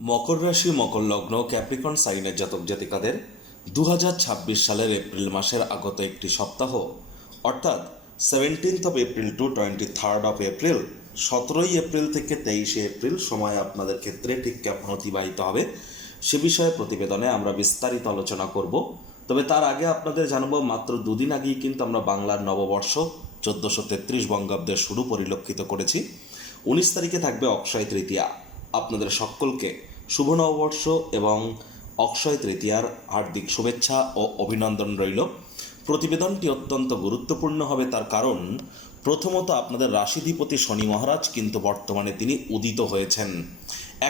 মকর রাশি মকর লগ্ন ক্যাপ্রিকন সাইনের জাতক জাতিকাদের 2026 সালের এপ্রিল মাসের আগত একটি সপ্তাহ অর্থাৎ 17 এপ্রিল টু 23 এপ্রিল 17 এপ্রিল থেকে 23 এপ্রিল সময় আপনাদের ক্ষেত্রে ঠিক কেমন অতিবাহিত হবে সে বিষয়ে প্রতিবেদনে আমরা বিস্তারিত আলোচনা করব। তবে তার আগে আপনাদের জানাবো, মাত্র দুদিন আগেই কিন্তু আমরা বাংলার নববর্ষ 1433 বঙ্গাব্দের শুরু পরিলক্ষিত করেছি। 19 তারিখে থাকবে অক্ষয় তৃতীয়া। আপনাদের সকলকে শুভ নববর্ষ এবং অক্ষয় তৃতীয়ার হার্দিক শুভেচ্ছা ও অভিনন্দন রইল। প্রতিবেদনটি অত্যন্ত গুরুত্বপূর্ণ হবে, তার কারণ প্রথমত আপনাদের রাশিধিপতি শনি মহারাজ কিন্তু বর্তমানে তিনি উদিত হয়েছেন।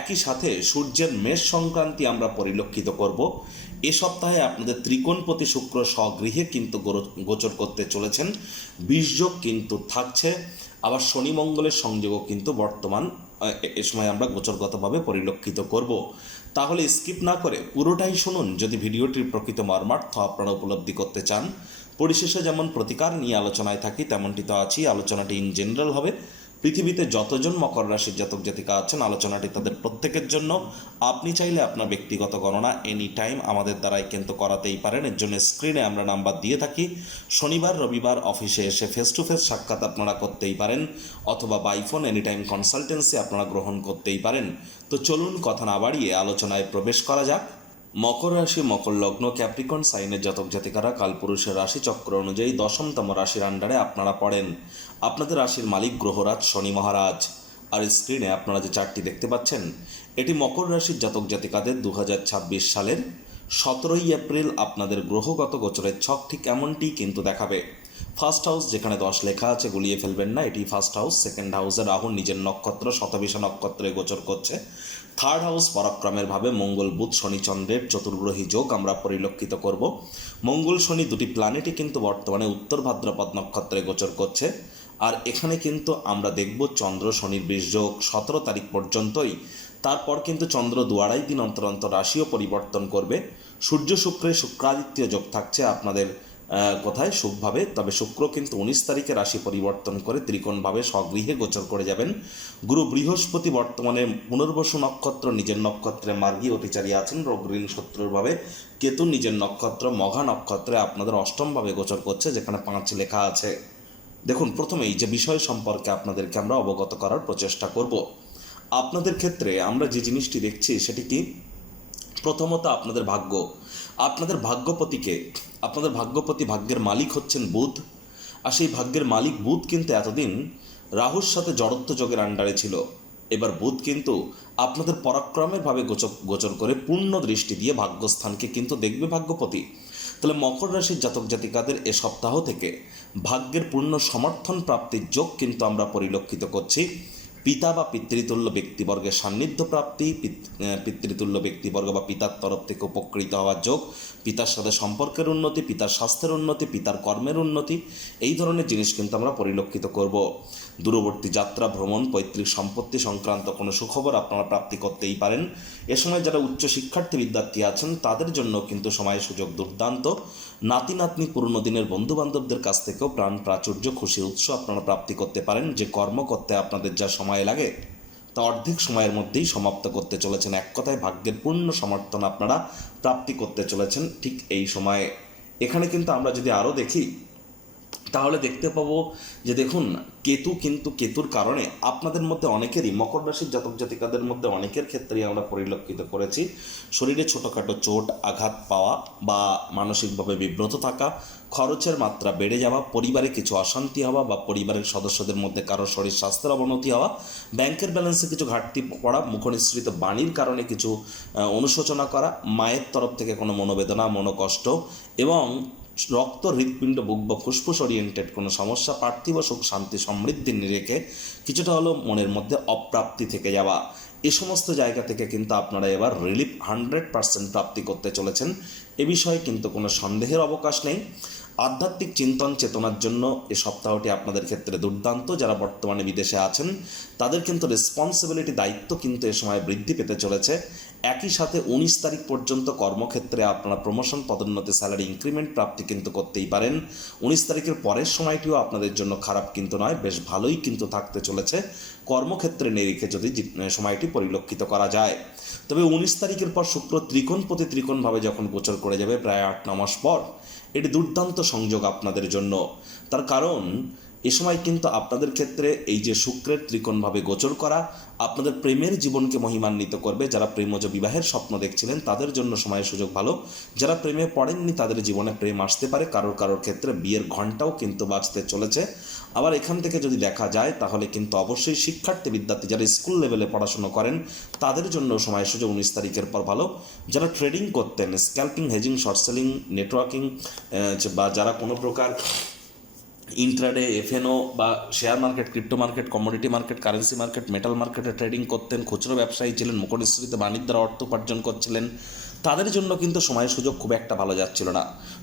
একই সাথে সূর্যের মেষ সংক্রান্তি আমরা পরিলক্ষিত করব। এ সপ্তাহে আপনাদের ত্রিকোণপতি শুক্র স্বগৃহে কিন্তু গোচর করতে চলেছেন। বীর্যযোগ কিন্তু থাকছে, আবার শনি মঙ্গলের সংযোগও কিন্তু বর্তমান এ সময় আমরা গোচরগতভাবে পরিলক্ষিত করব। তাহলে স্কিপ না করে পুরোটাই শুনুন যদি ভিডিওটির প্রকৃত মর্মার্থ আপনারা উপলব্ধি করতে চান। পরিশেষে যেমন প্রতিকার নিয়ে আলোচনায় থাকি তেমনটি তো আছি। আলোচনাটি ইন জেনারেল হবে। পৃথিবীতে যতজন মকর রাশির জাতক জাতিকা আছেন আলোচনাটি তাদের প্রত্যেকের জন্য। আপনি চাইলে আপনার ব্যক্তিগত গণনা এনি টাইম আমাদের দ্বারাই কিন্তু করাতেই পারেন। এর জন্য স্ক্রিনে আমরা নাম্বার দিয়ে থাকি। শনিবার রবিবার অফিসে এসে ফেস টু ফেস সাক্ষাৎ আপনারা করতেই পারেন, অথবা by phone any time consultancy আপনারা গ্রহণ করতেই পারেন। তো চলুন কথা না বাড়িয়ে আলোচনায় প্রবেশ করা যাক। মকর রাশি মকর লগ্ন ক্যাপ্রিকন সাইনের জাতক জাতিকারা কালপুরুষের রাশিচক্র অনুযায়ী 10তম রাশির আন্ডারে আপনারা পড়েন। আপনাদের রাশির মালিক গ্রহরাজ শনি মহারাজ। আর স্ক্রিনে আপনারা যে চার্টটি দেখতে পাচ্ছেন এটি মকর রাশির জাতক জাতিকাদের 2026 সালের 17 এপ্রিল আপনাদের গ্রহগত গোচরের ছক ঠিক এমনটি কিন্তু দেখাবে। ফার্স্ট হাউস যেখানে 10 লেখা আছে গুলিয়ে ফেলবেন না, এটি ফার্স্ট হাউস। সেকেন্ড হাউসে রাহু নিজের নক্ষত্র শতবিশা নক্ষত্রে গোচর করছে। থার্ড হাউস পরাক্রমের ভাবে মঙ্গল বুধ শনি চন্দ্রের চতুর্গ্রহী যোগ আমরা পরিলক্ষিত করব। মঙ্গল শনি দুটি প্ল্যানেটই কিন্তু বর্তমানে উত্তর ভাদ্রপদ নক্ষত্রে গোচর করছে। আর এখানে কিন্তু আমরা দেখব চন্দ্র শনির বীর্যযোগ 17 তারিখ পর্যন্তই। তারপর কিন্তু চন্দ্র 2.5 দিন অন্তর অন্তর রাশিও পরিবর্তন করবে। সূর্য শুক্রে শুক্রাদিত্য যোগ থাকছে আপনাদের কোথায় সুখভাবে। তবে শুক্র কিন্তু 19 তারিখে রাশি পরিবর্তন করে ত্রিকোণভাবে স্বগৃহে গোচর করে যাবেন। গুরু বৃহস্পতি বর্তমানে পুনর্বসু নক্ষত্র নিজের নক্ষত্রে মার্গী অতিচারী আছেন রোগঋণ শত্রুরভাবে। কেতু নিজের নক্ষত্র মঘা নক্ষত্রে আপনাদের অষ্টমভাবে গোচর করছে, যেখানে 5 লেখা আছে। দেখুন, প্রথমেই যে বিষয় সম্পর্কে আপনাদেরকে আমরা অবগত করার প্রচেষ্টা করব। আপনাদের ক্ষেত্রে আমরা যে জিনিসটি দেখছি সেটি কি, প্রথমত আপনাদের ভাগ্য। আপনাদের ভাগ্যপতিকে, আপনাদের ভাগ্যপতি ভাগ্যের মালিক হচ্ছেন বুধ। আর সেই ভাগ্যের মালিক বুধ কিন্তু এতদিন রাহুর সাথে জড়ত্ব যোগের আন্ডারে ছিল। এবার বুধ কিন্তু আপনাদের পরাক্রমের ভাবে গোচর করে পূর্ণ দৃষ্টি দিয়ে ভাগ্যস্থানকে কিন্তু দেখবে ভাগ্যপতি। তাহলে মকর রাশির জাতক জাতিকাদের এ সপ্তাহ থেকে ভাগ্যের পূর্ণ সমর্থন প্রাপ্তির যোগ কিন্তু আমরা পরিলক্ষিত করছি। পিতা বা পিতৃতুল্য ব্যক্তিবর্গের সান্নিধ্য প্রাপ্তি, পিতৃতুল্য ব্যক্তিবর্গ বা পিতার তরফ থেকে উপকৃত হওয়ার যোগ, পিতার সাথে সম্পর্কের উন্নতি, পিতার স্বাস্থ্যের উন্নতি, পিতার কর্মের উন্নতি, এই ধরনের জিনিস কিন্তু আমরা পরিলক্ষিত করব। দূরবর্তী যাত্রা, ভ্রমণ, পৈতৃক সম্পত্তি সংক্রান্ত কোনো সুখবর আপনারা প্রাপ্তি করতেই পারেন। এ সময় যারা উচ্চ শিক্ষার্থী বিদ্যার্থী আছেন তাদের জন্য কিন্তু সময় সুযোগ দুর্দান্ত। নাতি নাতনি পুরনো দিনের বন্ধুবান্ধবদের কাছ থেকেও প্রাণ প্রাচুর্য খুশি উৎস আপনারা প্রাপ্তি করতে পারেন। যে কর্ম করতে আপনাদের যা সময় লাগে তা অর্ধেক সময়ের মধ্যেই সমাপ্ত করতে চলেছেন। এক কথায় ভাগ্যের পূর্ণ সমর্থন আপনারা প্রাপ্তি করতে চলেছেন ঠিক এই সময়ে। এখানে কিন্তু আমরা যদি আরও দেখি তাহলে দেখতে পাবো যে দেখুন, কেতুর কারণে আপনাদের মধ্যে অনেকেরই, মকর রাশির জাতক জাতিকাদের মধ্যে অনেকের ক্ষেত্রেই আমরা পরিলক্ষিত করেছি শরীরে ছোটোখাটো চোট আঘাত পাওয়া বা মানসিকভাবে বিব্রত থাকা, খরচের মাত্রা বেড়ে যাওয়া, পরিবারে কিছু অশান্তি হওয়া বা পরিবারের সদস্যদের মধ্যে কারো শরীর স্বাস্থ্যের অবনতি হওয়া, ব্যাংকের ব্যালেন্সে কিছু ঘাটতি পড়া, মুখনিসৃত বাণীর কারণে কিছু অনুশোচনা করা, মায়ের তরফ থেকে কোনো মনোবেদনা মনোকষ্ট এবং রক্ত হৃৎপিণ্ড বুক বা ফুসফুস ওরিয়েন্টেড কোনো সমস্যা, পার্থিব সুখ শান্তি সমৃদ্ধির নিরেখে কিছুটা হলেও মনের মধ্যে অপ্রাপ্তি থেকে যাওয়া, এ সমস্ত জায়গা থেকে কিন্তু আপনারা এবার রিলিফ 100% প্রাপ্তি করতে চলেছেন। এ বিষয়ে কিন্তু কোনো সন্দেহের অবকাশ নেই। আধ্যাত্মিক চিন্তন চেতনার জন্য এ সপ্তাহটি আপনাদের ক্ষেত্রে দুর্দান্ত। যারা বর্তমানে বিদেশে আছেন তাদের কিন্তু রেসপন্সিবিলিটি দায়িত্ব কিন্তু এ সময় বৃদ্ধি পেতে চলেছে। একই সাথে 19 তারিখ পর্যন্ত কর্মক্ষেত্রে আপনারা প্রমোশন, পদোন্নতি, স্যালারি ইনক্রিমেন্ট প্রাপ্তি কিন্তু করতেই পারেন। 19 তারিখের পরের সময়টিও আপনাদের জন্য খারাপ কিন্তু নয়, বেশ ভালোই কিন্তু থাকতে চলেছে কর্মক্ষেত্রে নিরিখে যদি সময়টি পরিলক্ষিত করা যায়। তবে 19 তারিখের পর শুক্র ত্রিকোণপতি ত্রিকোণভাবে যখন গোচর করে যাবে প্রায় 8-9 মাস পর, এটি দুর্দান্ত সংযোগ আপনাদের জন্য। তার কারণ এ সময় কিন্তু আপনাদের ক্ষেত্রে এই যে শুক্রের ত্রিকোণভাবে গোচর করা আপনাদের প্রেমের জীবনকে মহিমান্বিত করবে। যারা প্রেমজ বিবাহের স্বপ্ন দেখছিলেন তাদের জন্য সময়ের সুযোগ ভালো। যারা প্রেমে পড়েননি তাদের জীবনে প্রেম আসতে পারে, কারোর ক্ষেত্রে বিয়ের ঘণ্টাও কিন্তু বাজতে চলেছে। আবার এখান থেকে যদি দেখা যায় তাহলে কিন্তু অবশ্যই শিক্ষার্থী বিদ্যার্থী যারা স্কুল লেভেলে পড়াশুনো করেন তাদের জন্য সময়ের সুযোগ 19 তারিখের পর ভালো। যারা ট্রেডিং করতেন, scalping, hedging, short selling, networking বা যারা কোনো প্রকার ইন্ট্রাডে, এফএনও বা share market, crypto market, commodity market, currency market, metal মার্কেটে ট্রেডিং করতেন, খুচরো ব্যবসায়ী ছিলেন, মুখনিসৃত বাণিজ্য দ্বারা অর্থ উপার্জন করছিলেন, তাদের জন্য কিন্তু সময়ের সুযোগ খুব একটা ভালো যাচ্ছিল না।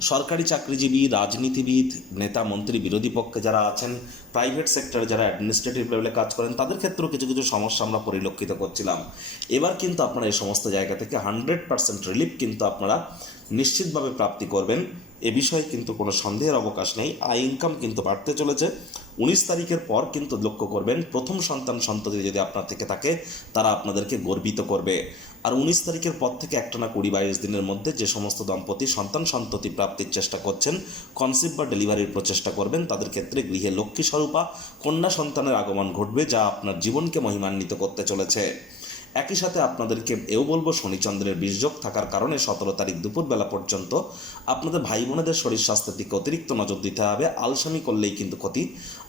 সরকারি চাকরিজীবী, রাজনীতিবিদ, নেতা, মন্ত্রী, বিরোধী পক্ষে যারা আছেন, প্রাইভেট সেক্টরে যারা অ্যাডমিনিস্ট্রেটিভ লেভেলে কাজ করেন তাদের ক্ষেত্রেও কিছু কিছু সমস্যা আমরা পরিলক্ষিত করছিলাম। এবার কিন্তু আপনারা এই সমস্ত জায়গা থেকে 100% রিলিফ কিন্তু আপনারা নিশ্চিতভাবে প্রাপ্তি করবেন। এ বিষয়ে কিন্তু কোনো সন্দেহের অবকাশ নেই। আয় ইনকাম কিন্তু বাড়তে চলেছে। 19 তারিখের পর কিন্তু লক্ষ্য করবেন প্রথম সন্তান সন্ততি যদি আপনার থেকে থাকে তারা আপনাদেরকে গর্বিত করবে। আর 19 তারিখের পর থেকে একটানা 20-22 দিনের মধ্যে যে সমস্ত দম্পতি সন্তান সন্ততি প্রাপ্তির চেষ্টা করছেন, কনসিভ বা ডেলিভারির প্রচেষ্টা করবেন, তাদের ক্ষেত্রে গৃহে লক্ষ্মী স্বরূপা কন্যা সন্তানের আগমন ঘটবে, যা আপনার জীবনকে মহিমান্বিত করতে চলেছে। একই সাথে আপনাদেরকে এও বলবো শনিচন্দ্রের বীর্যযোগ থাকার কারণে 17 তারিখ দুপুরবেলা পর্যন্ত আপনাদের ভাই বোনেদের শরীর স্বাস্থ্যের দিকে অতিরিক্ত নজর দিতে হবে। আলসামি করলেই কিন্তু ক্ষতি।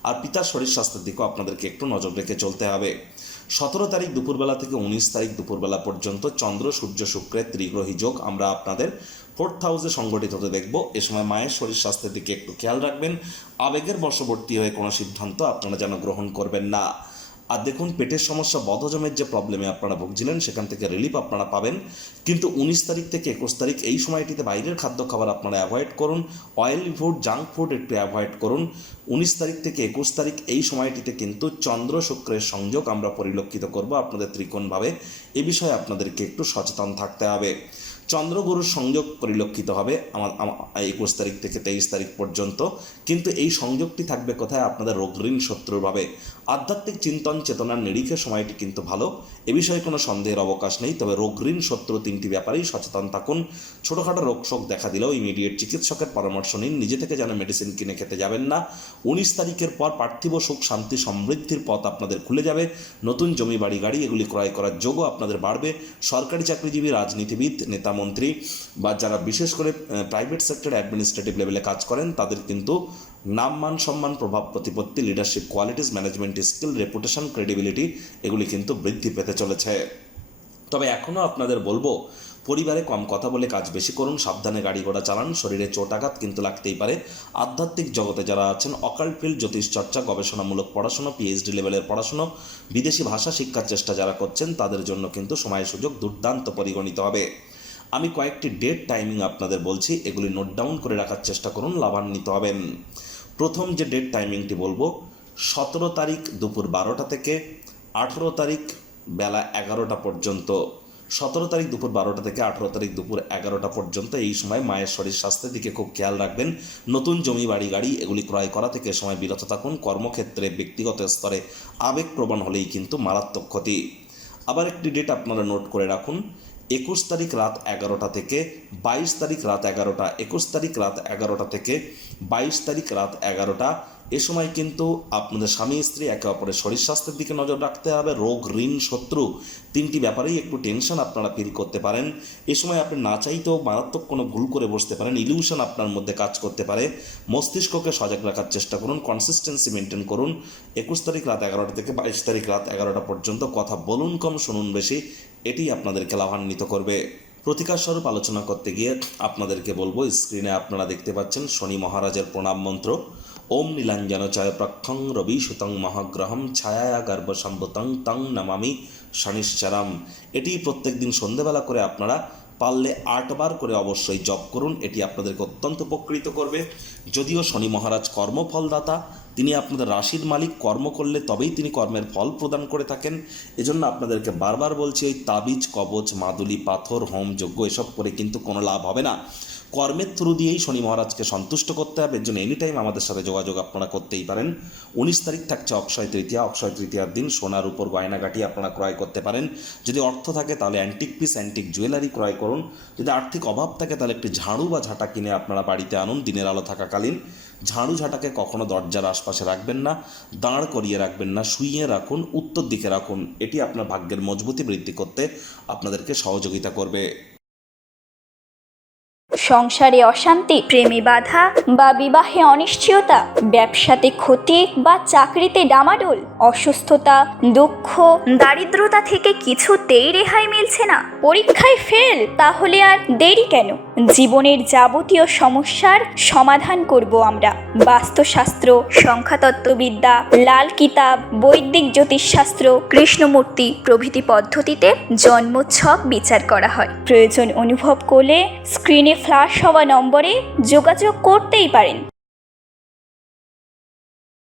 আর পিতার শরীর স্বাস্থ্যের দিকেও আপনাদেরকে একটু নজর রেখে চলতে হবে। 17 তারিখ দুপুরবেলা থেকে 19 তারিখ দুপুরবেলা পর্যন্ত চন্দ্র সূর্য শুক্রের ত্রিগ্রহী যোগ আমরা আপনাদের 4th হাউসে সংগঠিত হতে দেখব। এ সময় মায়ের শরীর স্বাস্থ্যের দিকে একটু খেয়াল রাখবেন। আবেগের বশবর্তী হয়ে কোনো সিদ্ধান্ত আপনারা যেন গ্রহণ করবেন না। আর দেখুন, পেটের সমস্যা, বদহজমের যে প্রবলেমে আপনারা ভুগছিলেন সেখান থেকে রিলিফ আপনারা পাবেন। কিন্তু 19 তারিখ থেকে 21 তারিখ এই সময়টিতে বাইরের খাদ্য খাবার আপনারা অ্যাভয়েড করুন। অয়েলি ফুড, জাঙ্ক ফুড একটু অ্যাভয়েড করুন। 19 তারিখ থেকে 21 তারিখ এই সময়টিতে কিন্তু চন্দ্র শুক্রের সংযোগ আমরা পরিলক্ষিত করব আপনাদের ত্রিকোণভাবে। এ বিষয়ে আপনাদেরকে একটু সচেতন থাকতে হবে। চন্দ্রগুরুর সংযোগ পরিলক্ষিত হবে আমার 21 তারিখ থেকে 23 তারিখ পর্যন্ত। কিন্তু এই সংযোগটি থাকবে কোথায়? আপনাদের রোগ ঋণ শত্রুরভাবে। আধ্যাত্মিক চিন্তন চেতনার নিরিখে সময়টি কিন্তু ভালো, এ বিষয়ে কোনো সন্দেহের অবকাশ নেই। তবে রোগ ঋণ শত্রু তিনটি ব্যাপারেই সচেতন থাকুন। ছোটোখাটো রোগ শোক দেখা দিলেও ইমিডিয়েট চিকিৎসকের পরামর্শ নিন। নিজে থেকে যেন মেডিসিন কিনে খেতে যাবেন না। 19 তারিখের পর পার্থিব সুখ, শান্তি, সমৃদ্ধির পথ আপনাদের খুলে যাবে। নতুন জমি, বাড়ি, গাড়ি এগুলি ক্রয় করার যোগও আপনাদের বাড়বে। সরকারি চাকরিজীবী, রাজনীতিবিদ, নেতা, মন্ত্রী বা যারা বিশেষ করে প্রাইভেট সেক্টর অ্যাডমিনিস্ট্রেটিভ লেভেলে কাজ করেন তাদের কিন্তু নাম, মান, সম্মান, প্রভাব, প্রতিপত্তি, leadership qualities, management skill, reputation, credibility এগুলি কিন্তু বৃদ্ধি পেতে চলেছে। তবে এখনও আপনাদের বলবো পরিবারে কম কথা বলে কাজ বেশি করুন, সাবধানে গাড়ি ঘোড়া চালান, শরীরে চোটাঘাত কিন্তু লাগতেই পারে। আধ্যাত্মিক জগতে যারা আছেন, অকাল্ট ফিল্ড, জ্যোতিষ চর্চা, গবেষণামূলক পড়াশুনো, পিএইচডি লেভেলের পড়াশুনো, বিদেশি ভাষা শিক্ষার চেষ্টা যারা করছেন তাদের জন্য কিন্তু সময়ের সুযোগ দুর্দান্ত পরিগণিত হবে। আমি কয়েকটি ডেট টাইমিং আপনাদের বলছি, এগুলি নোট ডাউন করে রাখার চেষ্টা করুন, লাভান্বিত হবেন। প্রথম যে ডেট টাইমিংটি বলবো, 17 তারিখ দুপুর 12টা থেকে 18 তারিখ বেলা 11টা পর্যন্ত। 17 তারিখ দুপুর 12টা থেকে 18 তারিখ দুপুর 11টা পর্যন্ত এই সময় মায়ের শরীর স্বাস্থ্যের দিকে খুব খেয়াল রাখবেন। নতুন জমি, বাড়ি, গাড়ি এগুলি ক্রয় করা থেকে সময় বিরত থাকুন। কর্মক্ষেত্রে, ব্যক্তিগত স্তরে আবেগপ্রবণ হলেই কিন্তু মারাত্মক ক্ষতি। আবার একটি ডেট আপনারা নোট করে রাখুন, 21 তারিখ রাত 11টা থেকে 22 তারিখ রাত 11টা। 21 তারিখ রাত 11টা থেকে 22 তারিখ রাত 11টা। এ সময় কিন্তু আপনাদের স্বামী স্ত্রী একে অপরের শরীর স্বাস্থ্যের দিকে নজর রাখতে হবে। রোগ ঋণ শত্রু তিনটি ব্যাপারেই একটু টেনশন আপনারা ফিল করতে পারেন। এ সময় আপনি না চাইতেও মারাত্মক কোনো ভুল করে বসতে পারেন, ইলিউশন আপনার মধ্যে কাজ করতে পারে। মস্তিষ্ককে সজাগ রাখার চেষ্টা করুন, কনসিস্টেন্সি মেনটেন করুন। 21 তারিখ রাত 11টা থেকে 22 তারিখ রাত 11টা পর্যন্ত কথা বলুন কম, শুনুন বেশি, এটি আপনাদেরকে লাভান্বিত করবে। প্রতিকার স্বরূপ আলোচনা করতে গিয়ে আপনাদেরকে বলবো, স্ক্রিনে আপনারা দেখতে পাচ্ছেন শনি মহারাজের প্রণাম মন্ত্র। ওম নীলাঞ্জন চয় প্রক্ষং রবি সুতং মহাগ্রহম ছায়া গর্ভসম্ভুতং তং নমামি শনিশ্চরম। এটি প্রত্যেক দিন সন্ধ্যেবেলা করে আপনারা পারলে 8 বার করে অবশ্যই জপ করুন, এটি আপনাদেরকে অত্যন্ত উপকৃত করবে। যদিও শনি মহারাজ কর্মফলদাতা, তিনি আপনাদের রাশির মালিক, কর্ম করলে তবেই তিনি কর্মের ফল প্রদান করে থাকেন। এজন্য আপনাদেরকে বারবার বলছি, ওই তাবিজ, কবচ, মাদুলি, পাথর, হোম যজ্ঞ এসব করে কিন্তু কোনো লাভ হবে না। কর্মের থ্রু দিয়েই শনি মহারাজকে সন্তুষ্ট করতে হবে। এর জন্য এনি টাইম আমাদের সাথে যোগাযোগ আপনারা করতেই পারেন। 19 তারিখ থাকছে অক্ষয় তৃতীয়া। অক্ষয় তৃতীয়ার দিন সোনার উপর গয়নাগাটি আপনারা ক্রয় করতে পারেন। যদি অর্থ থাকে তাহলে অ্যান্টিক পিস, অ্যান্টিক জুয়েলারি ক্রয় করুন। যদি আর্থিক অভাব থাকে তাহলে একটি ঝাড়ু বা ঝাঁটা কিনে আপনারা বাড়িতে আনুন। দিনের আলো থাকাকালীন ঝাড়ু ঝাঁটাকে কখনো দরজার আশপাশে রাখবেন না, দাঁড় করিয়ে রাখবেন না, শুইয়ে রাখুন, উত্তর দিকে রাখুন। এটি আপনার ভাগ্যের মজবুতি বৃদ্ধি করতে আপনাদেরকে সহযোগিতা করবে। সংসারে অশান্তি, প্রেমে বাধা বা বিবাহে অনিশ্চয়তা, ব্যবসাতে ক্ষতি বা চাকরিতে ডামাডোল, অসুস্থতা, দুঃখ, দারিদ্রতা থেকে কিছুতেই রেহাই মিলছে না, পরীক্ষায় ফেল, তাহলে আর দেরি কেন? জীবনের যাবতীয় সমস্যার সমাধান করব আমরা। বাস্তুশাস্ত্র, সংখ্যাতত্ত্ববিদ্যা, লাল কিতাব, বৈদিক জ্যোতিষশাস্ত্র, কৃষ্ণমূর্তি প্রভৃতি পদ্ধতিতে জন্মছক বিচার করা হয়। প্রয়োজন অনুভব করলে স্ক্রিনে ফ্ল্যাশ হওয়া নম্বরে যোগাযোগ করতেই পারেন।